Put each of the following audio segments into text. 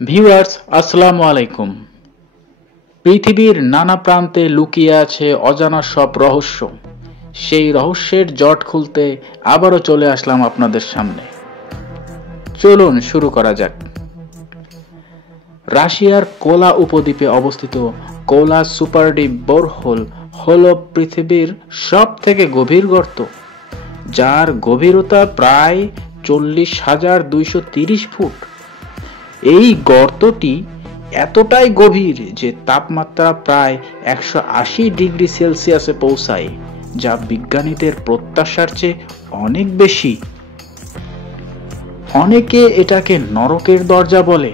Viewers, আসসালামু আলাইকুম। পৃথিবীর নানা প্রান্তে লুকিয়ে আছে অজানা সব রহস্য। সেই রহস্যের জট খুলতে আবারও চলে আসলাম আপনাদের সামনে। চলুন শুরু করা যাক। রাশিয়ার কোলা উপদ্বীপে অবস্থিত কোলা সুপারডিপ বোরহোল হল পৃথিবীর সব থেকে গভীর গর্ত, যার গভীরতা প্রায় 40,230 ফুট। এই গর্তটি এতটাই গভীর যে তাপমাত্রা প্রায় 180 ডিগ্রি সেলসিয়াসে পৌঁছায়, যা বিজ্ঞানীদের প্রত্যাশার চেয়ে অনেক বেশি। অনেকে এটাকে নরকের দরজা বলে।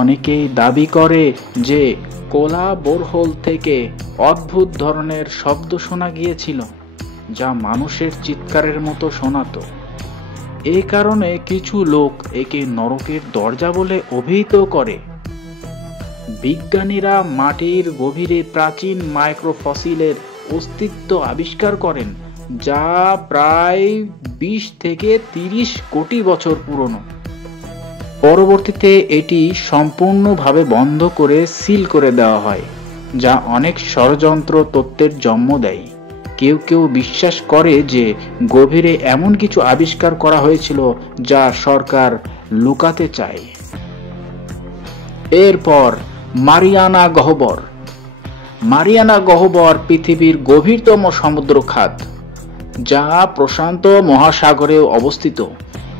অনেকেই দাবি করে যে কোলা বোরহোল থেকে অদ্ভুত ধরনের শব্দ শোনা গিয়েছিল, যা মানুষের চিৎকারের মতো শোনাতো। এই কারণে কিছু লোক একে নরকের দরজা বলে অভিহিত করে। বিজ্ঞানীরা মাটির গভীরে প্রাচীন মাইক্রোফসিলের অস্তিত্ব আবিষ্কার করেন, যা প্রায় 20 থেকে 30 কোটি বছর পুরনো। পরবর্তীতে এটি সম্পূর্ণভাবে বন্ধ করে সিল করে দেওয়া হয়, যা অনেক ষড়যন্ত্র তত্ত্বের জন্ম দেয়। কেউ কেউ বিশ্বাস করে যে গভীরে এমন কিছু আবিষ্কার করা হয়েছিল যা সরকার লুকাতে চায়। এরপর মারিয়ানা গহ্বর। মারিয়ানা গহ্বর পৃথিবীর গভীরতম সমুদ্র খাত, যা প্রশান্ত মহাসাগরে অবস্থিত।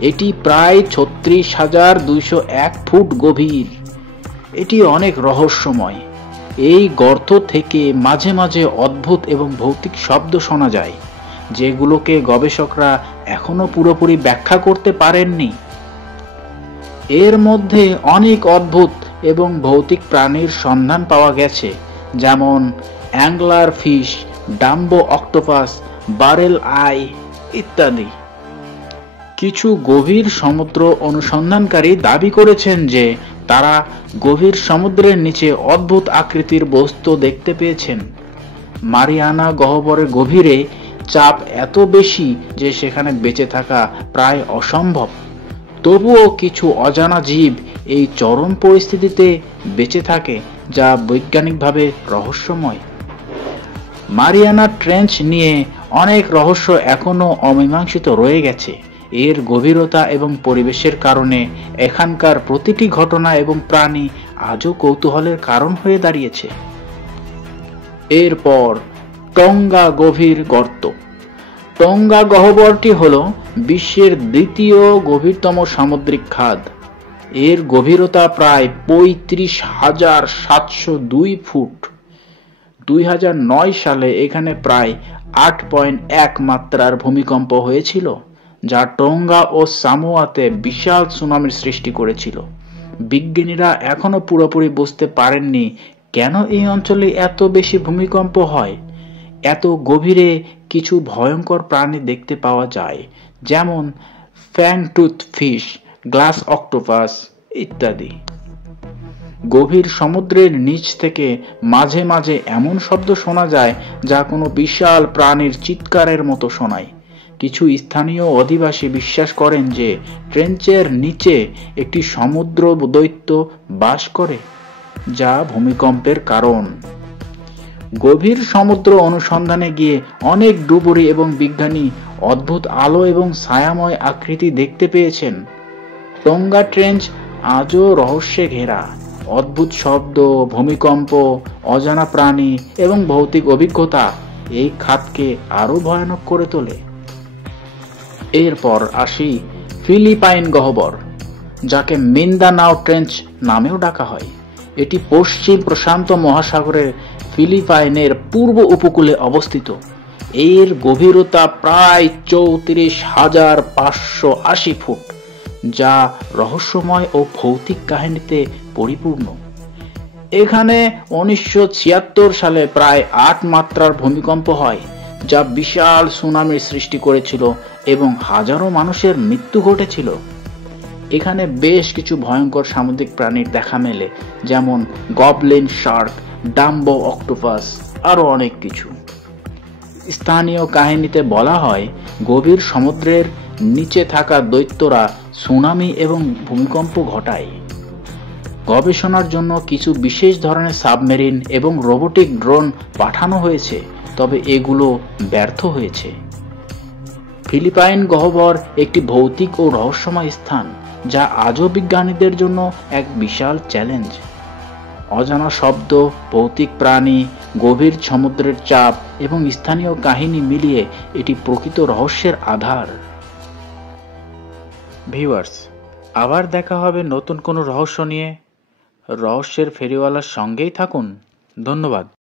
এটি প্রায় 36,201 ফুট গভীর। এটি অনেক রহস্যময়। এই গর্ত থেকে মাঝে মাঝে অদ্ভুত এবং ভৌতিক শব্দ শোনা যায়, যেগুলোকে গবেষকরা এখনো পুরোপুরি ব্যাখ্যা করতে পারেননি। এর মধ্যে অনেক অদ্ভুত এবং ভৌতিক প্রাণীর সন্ধান পাওয়া গেছে, যেমন angler fish, dumbo octopus, barrel eye ইত্যাদি। কিছু গভীর সমুদ্র অনুসন্ধানকারী দাবি করেছেন যে তারা গভীর সমুদ্রের নিচে অদ্ভুত আকৃতির বস্তু দেখতে পেয়েছেন। মারিয়ানা গহ্বরের গভীরে চাপ এত বেশি যে সেখানে বেঁচে থাকা প্রায় অসম্ভব। তবুও কিছু অজানা জীব এই চরম পরিস্থিতিতে বেঁচে থাকে, যা বৈজ্ঞানিকভাবে রহস্যময়। মারিয়ানা ট্রেঞ্চ নিয়ে অনেক রহস্য এখনো অমীমাংসিত রয়ে গেছে। এর গভীরতা এবং পরিবেশের কারণে এখানকার প্রতিটি ঘটনা এবং প্রাণী আজও কৌতূহলের কারণ হয়ে দাঁড়িয়েছে। এরপর টঙ্গা গভীর গর্ত। টঙ্গা গহ্বরটি হল বিশ্বের দ্বিতীয় গভীরতম সামুদ্রিক খাদ। এর গভীরতা প্রায় 35,702 ফুট। 2009 সালে এখানে প্রায় 8.1 মাত্রার ভূমিকম্প হয়েছিল, যা টঙ্গা ও সামোয়াতে বিশাল সুনামির সৃষ্টি করেছিল। বিজ্ঞানীরা এখনো পুরোপুরি বুঝতে পারেননি কেন এই অঞ্চলে এত বেশি ভূমিকম্প হয়। এত গভীরে কিছু ভয়ঙ্কর প্রাণী দেখতে পাওয়া যায়, যেমন ফ্যাংটুথ ফিশ, গ্লাস অক্টোপাস ইত্যাদি। গভীর সমুদ্রের নিচ থেকে মাঝে মাঝে এমন শব্দ শোনা যায় যা কোনো বিশাল প্রাণীর চিৎকারের মতো শোনায়। কিছু স্থানীয় অধিবাসী বিশ্বাস করেন যে ট্রেঞ্চের নিচে একটি সমুদ্র দৈত্য বাস করে, যা ভূমিকম্পের কারণ। গভীর সমুদ্র অনুসন্ধানে গিয়ে অনেক ডুবুরি এবং বিজ্ঞানী অদ্ভুত আলো এবং ছায়াময় আকৃতি দেখতে পেয়েছেন। টঙ্গা ট্রেঞ্চ আজও রহস্যে ঘেরা। অদ্ভুত শব্দ, ভূমিকম্প, অজানা প্রাণী এবং ভৌতিক অভিজ্ঞতা এই খাতকে আরো ভয়ানক করে তোলে। এরপর আসি ফিলিপাইন গহ্বর, যাকে মিন্দানাও ট্রেঞ্চ নামেও ডাকা হয়। এটি পশ্চিম প্রশান্ত মহাসাগরের ফিলিপাইনের পূর্ব উপকূলে অবস্থিত। এর গভীরতা প্রায় 34,580 ফুট, যা রহস্যময় ও ভৌতিক কাহিনীতে পরিপূর্ণ। এখানে 1976 সালে প্রায় 8 মাত্রার ভূমিকম্প হয়, যা বিশাল সুনামির সৃষ্টি করেছিল এবং হাজারো মানুষের মৃত্যু ঘটেছিল। এখানে বেশ কিছু ভয়ঙ্কর সামুদ্রিক প্রাণীর দেখা মেলে, যেমন গবলিন শার্ক, ডাম্বো অক্টোপাস, আরো অনেক কিছু। স্থানীয় কাহিনীতে বলা হয় গভীর সমুদ্রের নিচে থাকা দৈত্যরা সুনামি এবং ভূমিকম্প ঘটায়। গবেষণার জন্য কিছু বিশেষ ধরনের সাবমেরিন এবং রোবোটিক ড্রোন পাঠানো হয়েছে, তবে এগুলো ব্যর্থ হয়েছে। ফিলিপাইন গহ্বর একটি ভৌতিক ও রহস্যময় স্থান, যা আজও বিজ্ঞানীদের জন্য এক বিশাল চ্যালেঞ্জ। অজানা শব্দ, ভৌতিক প্রাণী, গভীর সমুদ্রের চাপ এবং স্থানীয় কাহিনী মিলিয়ে এটি প্রকৃত রহস্যের আধার। ভিউয়ার্স, আবার দেখা হবে নতুন কোনো রহস্য নিয়ে। রহস্যের ফেরিওয়ালার সঙ্গেই থাকুন। ধন্যবাদ।